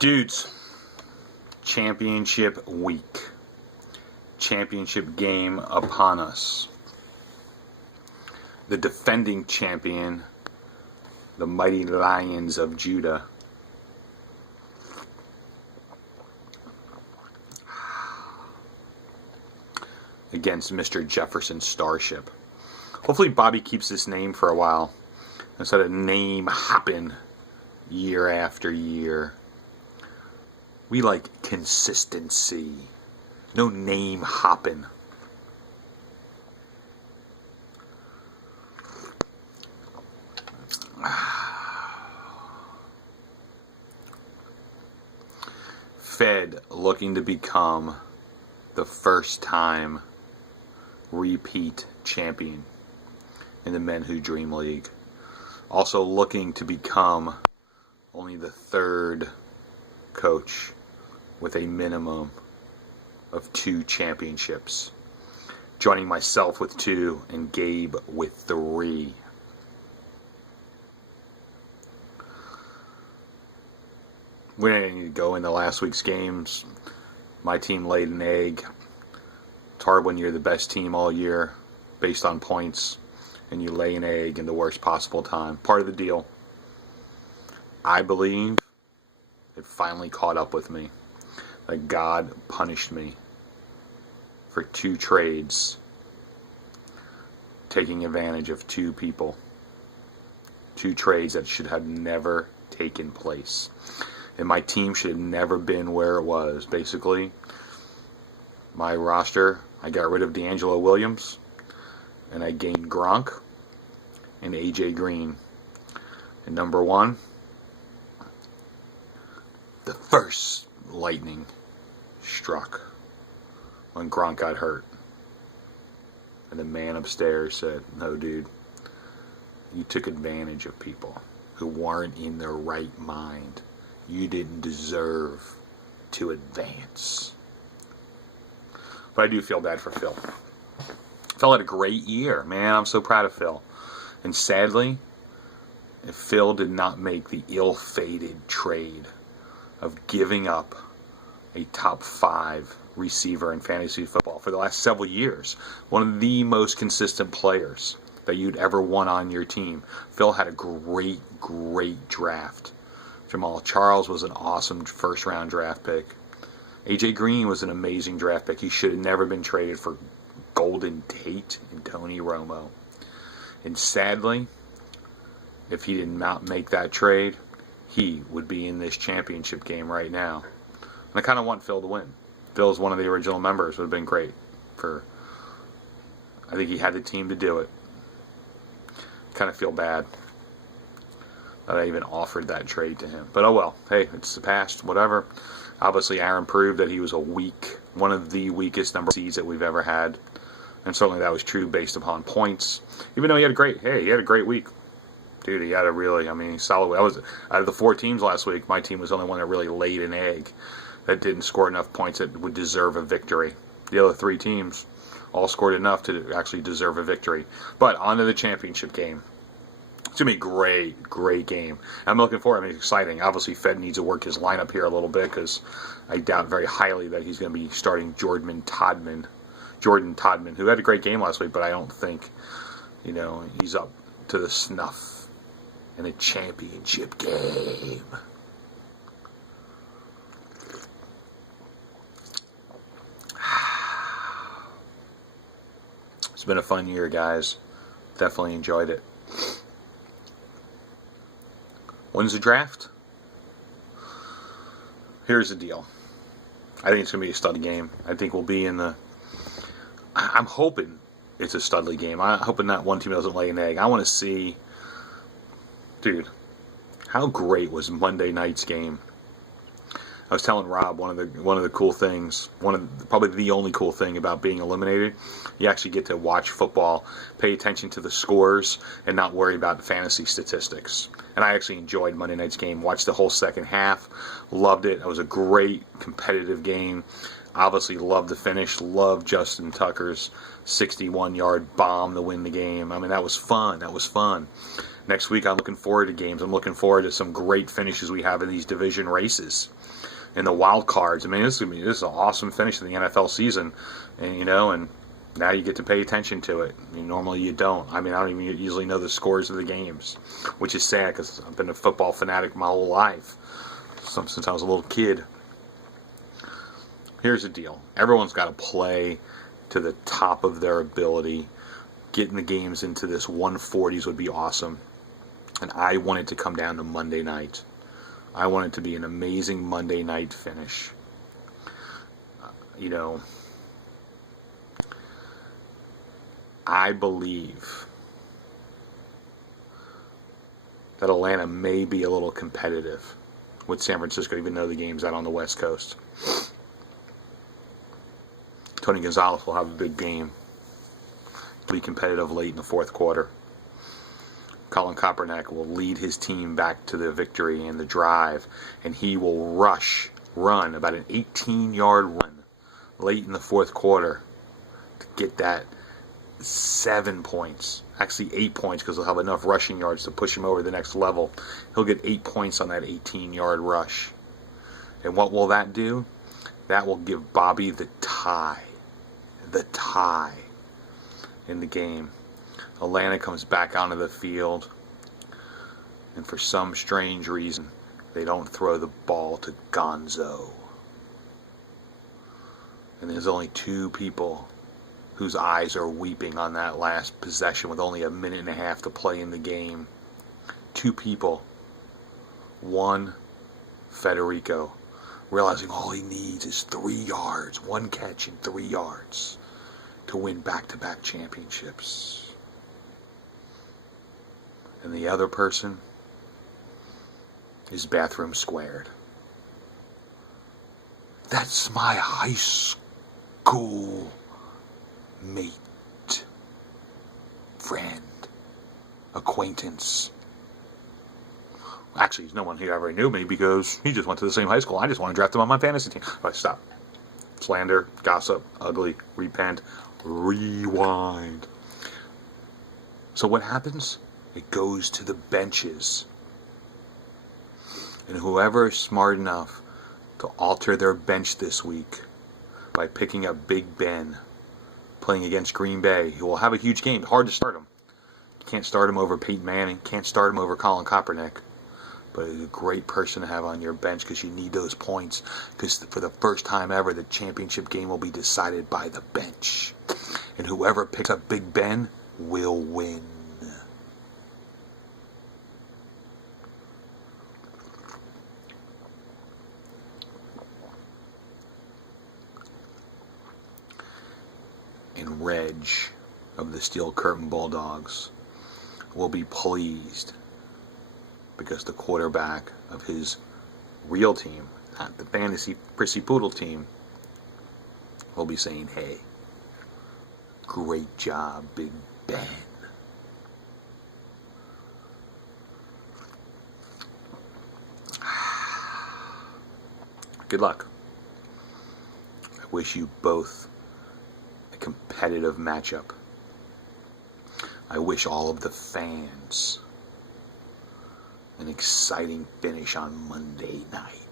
Dudes, championship week. Championship game upon us. The defending champion, the mighty Lions of Judah, against Mr. Jefferson Starship. Hopefully Bobby keeps this name for a while instead of name hopping year after year. We like consistency. No name hopping. Fed looking to become the first time repeat champion in the Men Who Dream League. Also looking to become only the third coach with a minimum of 2 championships. Joining myself with 2 and Gabe with 3. We didn't need to go into last week's games. My team laid an egg. It's hard when you're the best team all year based on points and you lay an egg in the worst possible time. Part of the deal. I believe it finally caught up with me. That God punished me for 2 trades, taking advantage of 2 people. 2 trades that should have never taken place. And my team should have never been where it was. Basically, my roster, I got rid of D'Angelo Williams, and I gained Gronk and AJ Green. And number 1, the first lightning struck when Gronk got hurt. And the man upstairs said, "No, dude, you took advantage of people who weren't in their right mind. You didn't deserve to advance." But I do feel bad for Phil. Phil had a great year. Man, I'm so proud of Phil. And sadly, if Phil did not make the ill-fated trade of giving up a top 5 receiver in fantasy football for the last several years, one of the most consistent players that you'd ever want on your team, Phil had a great draft. Jamal Charles was an awesome first-round draft pick. AJ Green was an amazing draft pick. He should have never been traded for Golden Tate and Tony Romo. And sadly, if he did not make that trade, he would be in this championship game right now. And I kind of want Phil to win. Phil's one of the original members. Would have been great. I think he had the team to do it. Kind of feel bad that I even offered that trade to him. But oh well. Hey, it's the past. Whatever. Obviously, Aaron proved that he was one of the weakest number seeds that we've ever had. And certainly that was true based upon points. Even though he had a great week. Dude, he had a really, solid. Out of the 4 teams last week, my team was the only one that really laid an egg that didn't score enough points that would deserve a victory. The other 3 teams all scored enough to actually deserve a victory. But on to the championship game. It's going to be a great game. I'm looking forward. It's exciting. Obviously, Fed needs to work his lineup here a little bit because I doubt very highly that he's going to be starting Jordan Todman, who had a great game last week, but I don't think, he's up to the snuff in a championship game. It's been a fun year, guys. Definitely enjoyed it. When's the draft? Here's the deal. I think it's going to be a Studley game. I think we'll be in the... I'm hoping it's a Studley game. I'm hoping that one team doesn't lay an egg. I want to see... Dude, how great was Monday night's game? I was telling Rob one of the cool things, probably the only cool thing about being eliminated, you actually get to watch football, pay attention to the scores, and not worry about fantasy statistics. And I actually enjoyed Monday night's game, watched the whole second half, loved it. It was a great competitive game. Obviously loved the finish, loved Justin Tucker's 61-yard bomb to win the game. That was fun. Next week, I'm looking forward to games. I'm looking forward to some great finishes we have in these division races. In the wild cards, I mean, this is an awesome finish to the NFL season, and now you get to pay attention to it. I mean, normally you don't. I mean, I don't even usually know the scores of the games, which is sad because I've been a football fanatic my whole life, since I was a little kid. Here's the deal: everyone's got to play to the top of their ability. Getting the games into this 140s would be awesome, and I want it to come down to Monday night. I want it to be an amazing Monday night finish. I believe that Atlanta may be a little competitive with San Francisco, even though the game's out on the West Coast. Tony Gonzalez will have a big game. Be competitive late in the fourth quarter. Colin Kaepernick will lead his team back to the victory and the drive, and he will run about an 18-yard run late in the fourth quarter to get that 7 points, actually 8 points, because he'll have enough rushing yards to push him over the next level. He'll get 8 points on that 18-yard rush. And what will that do? That will give Bobby the tie in the game. Atlanta comes back onto the field, and for some strange reason, they don't throw the ball to Gonzo. And there's only 2 people whose eyes are weeping on that last possession with only a minute and a half to play in the game. 2 people. One, Federico, realizing all he needs is 3 yards, 1 catch and 3 yards to win back-to-back championships. And the other person is Bathroom Squared. That's my high school mate, friend, acquaintance. Actually, he's no one who ever knew me because he just went to the same high school. I just want to draft him on my fantasy team. All right, stop. Slander, gossip, ugly, repent, rewind. So what happens? It goes to the benches. And whoever is smart enough to alter their bench this week by picking up Big Ben, playing against Green Bay, he will have a huge game. Hard to start him. You can't start him over Peyton Manning. Can't start him over Colin Kaepernick. But he's a great person to have on your bench because you need those points. Because for the first time ever, the championship game will be decided by the bench. And whoever picks up Big Ben will win. And Reg of the Steel Curtain Bulldogs will be pleased because the quarterback of his real team, not the fantasy Prissy Poodle team, will be saying, "Hey, great job, Big Ben." Good luck. I wish you both a competitive matchup. I wish all of the fans an exciting finish on Monday night.